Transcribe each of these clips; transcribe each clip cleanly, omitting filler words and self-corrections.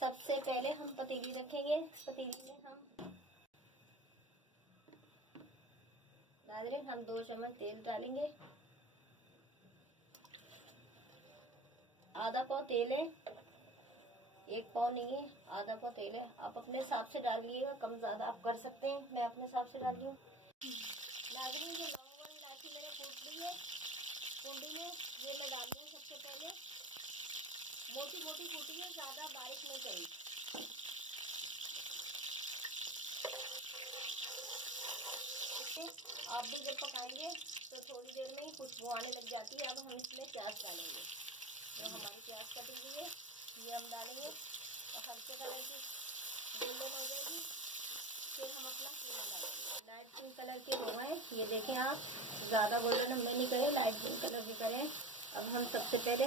सबसे पहले हम पतीली रखेंगे। पतीली में हम हम 2 चम्मच तेल डालेंगे। आधा पाव तेल है, 1 पाव नहीं है, आधा पाव तेल है। आप अपने हिसाब से डालिएगा, कम ज्यादा आप कर सकते हैं। मैं अपने हिसाब से डाल रही हूँ। नाज़रीन, जो लौंग और इलायची मैंने कूट ली है कुंडी में, ये मैं डाल दूँ। सबसे पहले मोटी मोटी कूटी है, ज्यादा बारीक नहीं करी। आप भी जब पकाएंगे तो थोड़ी देर में ही खुशबू आने लग जाती है। अब हम इसमें प्याज डालेंगे। जो हमारी प्याज कटी हुई है ये हम डालेंगे और हल्के कलर की गोल्डन हो जाएगी। फिर हम अपना कीमा डालेंगे। लाइट पिंक कलर के हो गए, ये देखें आप। ज़्यादा गोल्डन हमने नहीं करे, लाइट पिंक कलर भी करें। अब हम सबसे पहले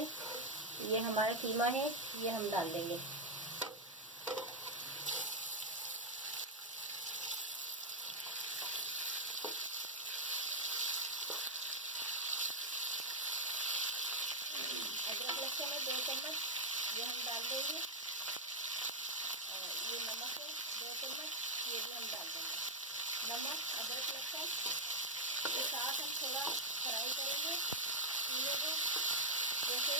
ये हमारा कीमा है, ये हम डाल देंगे। अदरक लहसुन है 2 चम्मच, ये हम डाल देंगे। और ये नमक है 2 चम्मच, ये भी हम डाल देंगे। नमक, अदरक, लहसुन के साथ हम थोड़ा फ्राई करेंगे कीमे को। जैसे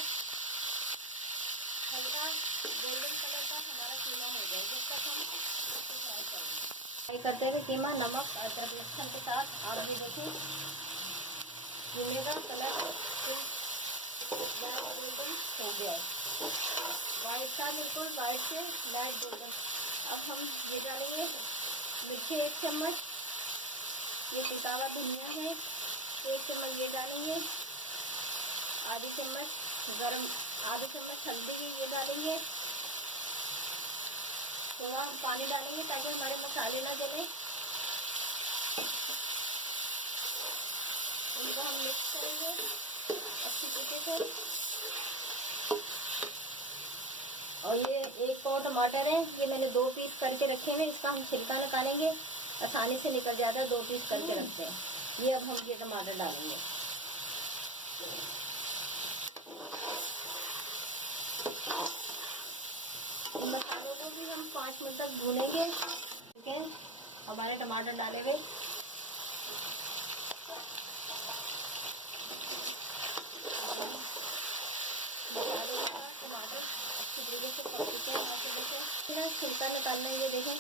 हल्का गोल्डन कलर का हमारा कीमा हो जाए, जब तक हम इसको फ्राई करेंगे। फ्राई करते हुए कीमा नमक अदरक लहसुन के साथ। आप भी देखिए कीमे का कलर गोल्डन हो गया है, वाइट का बिल्कुल वाइट से लाइट गोल्डन। अब हम ये डालेंगे मिर्ची 1 चम्मच, ये कुटा हुआ धनिया है 1 चम्मच, ये डालेंगे। आधी चम्मच हल्दी भी ये डालेंगे। थोड़ा हम पानी डालेंगे ताकि हमारे मसाले ना जले। इनको हम मिक्स करेंगे अच्छी तरीके से। और ये 1 पाव टमाटर है, ये मैंने 2 पीस करके रखे हैं। इसका हम छिलका निकालेंगे, आसानी से निकल जाता है। 2 पीस करके रखते हैं। ये अब हम ये टमाटर डालेंगे। इन मसालों को भी हम 5 मिनट तक भूनेंगे। ठीक है, हमारे टमाटर डालेंगे। टमाटर अच्छी तरीके से पक चुके हैं। ऐसे देखें छिलका निकालना, ये देखें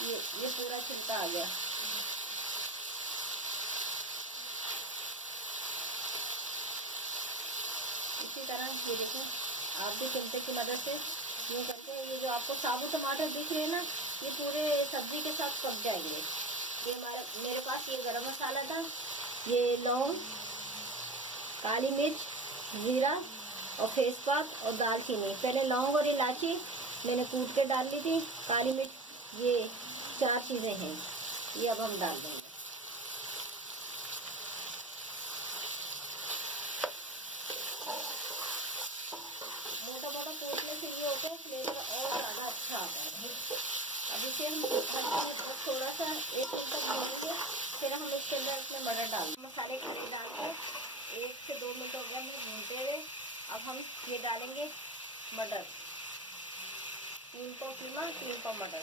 ये पूरा छिलका आ गया। इसी तरह ये देखें, आप भी चिमटे की मदद से ये करते हैं। ये जो आपको साबुत टमाटर दिख रहे हैं ना, ये पूरे सब्जी के साथ पक जाएंगे। ये मेरे पास ये गरम मसाला था, ये लौंग, काली मिर्च, जीरा और तेजपात और दालचीनी। पहले लौंग और इलायची मैंने कूट के डाल ली थी। काली मिर्च, ये 4 चीज़ें हैं, ये अब हम डाल देंगे। मोटा मोटा कूटने से ये होता है फ्लेवर और ज़्यादा अच्छा आता है। अब इसे हम थोड़ा सा 1 मिनट तक भूनेंगे। फिर हम इसके अंदर अपने मटर डालेंगे। मसाले खड़े डालकर 1 से 2 मिनट हो गए हमें भूनते हुए। अब हम ये डालेंगे मटर, 3 पाव कीमा, 3 पाव मटर।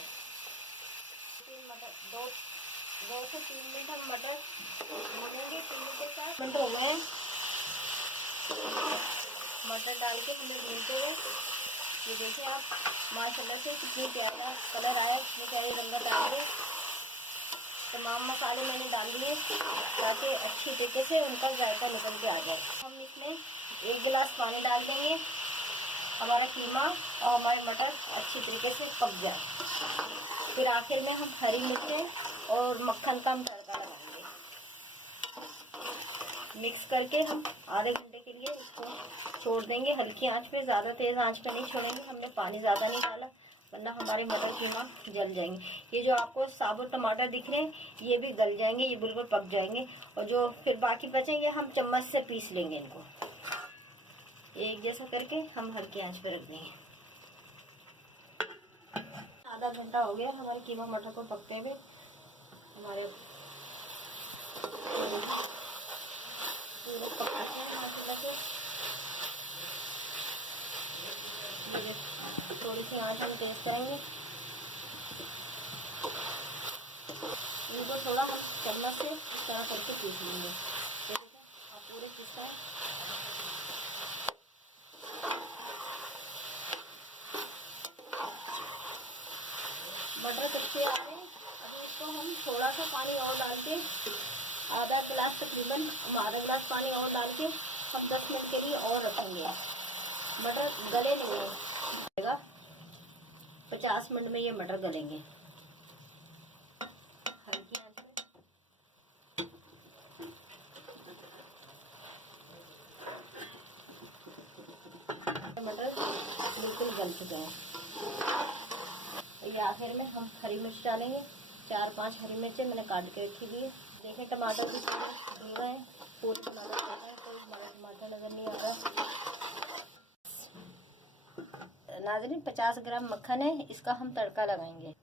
2 से 3 मिनट हम मटर भूनेंगे कीमे के साथ। मिनट हो गए मटर डाल के हमें भूनते हुए। ये देखिए आप, माशाल्लाह से कितनी प्यारा कलर आया, कितनी प्यारी रंगत आ गई। तमाम मसाले मैंने डाल दिए ताकि अच्छी तरीके से उनका जायका निकल के आ जाए। हम इसमें 1 गिलास पानी डाल देंगे। हमारा कीमा और हमारे मटर अच्छी तरीके से पक जाए। फिर आखिर में हम हरी मिर्चें और मक्खन का हम तड़का लगाएंगे। मिक्स करके हम आधे घंटे के लिए इसको छोड़ देंगे हल्की आंच पे। ज़्यादा तेज़ आंच पे नहीं छोड़ेंगे, हमने पानी ज़्यादा नहीं डाला वरना हमारे मटर कीमा जल जाएंगे। ये जो आपको साबुत टमाटर दिख रहे हैं ये भी गल जाएंगे, ये बिल्कुल पक जाएंगे। और जो फिर बाकी बचेंगे हम चम्मच से पीस लेंगे इनको। एक जैसा करके हम हल्की आंच पे रख देंगे। आधा घंटा हो गया हमारे कीमा मटर को पकते हुए। हमारे पूरे पकाते हैं माशाल्लाह से। थोड़ी सी की आंच हम तेज करेंगे। इनको थोड़ा हम चम्मच से इस तरह करके पीस लेंगे। देखिए आप पूरे पीस हैं। मटर कच्चे आ रहे हैं। अभी इसको हम थोड़ा सा पानी और डाल के, आधा गिलास तकरीबन, आधा गिलास पानी और डाल के हम 10 मिनट के लिए और रखेंगे। मटर गले नहीं है, 50 मिनट में ये मटर गलेंगे हल्की आंच में। मटर बिल्कुल गल चुके हैं। ये आखिर में हम हरी मिर्च डालेंगे। 4-5 हरी मिर्चें मैंने काट के रखी हुई है। देखें टमाटर भी धुल गए हैं, पूरे टमाटर डाल रहे हैं, कोई बड़ा टमाटर नजर नहीं आ रहा। नाज़रीन 50 ग्राम मक्खन है, इसका हम तड़का लगाएंगे।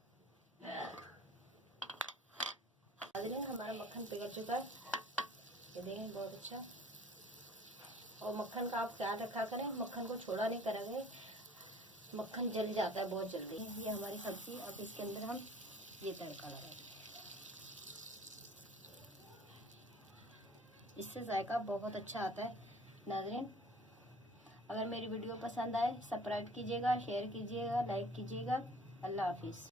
नाज़रीन हमारा मक्खन पिघल चुका है, ये देखें बहुत अच्छा। और मक्खन का आप ख्याल रखा करें, मक्खन को छोड़ा नहीं करेंगे, मक्खन जल जाता है बहुत जल्दी। ये हमारी सब्जी, अब इसके अंदर हम ये तड़का लगाएंगे। इससे जायका बहुत अच्छा आता है। नाज़रीन अगर मेरी वीडियो पसंद आए सब्सक्राइब कीजिएगा, शेयर कीजिएगा, लाइक कीजिएगा। अल्लाह हाफिज़।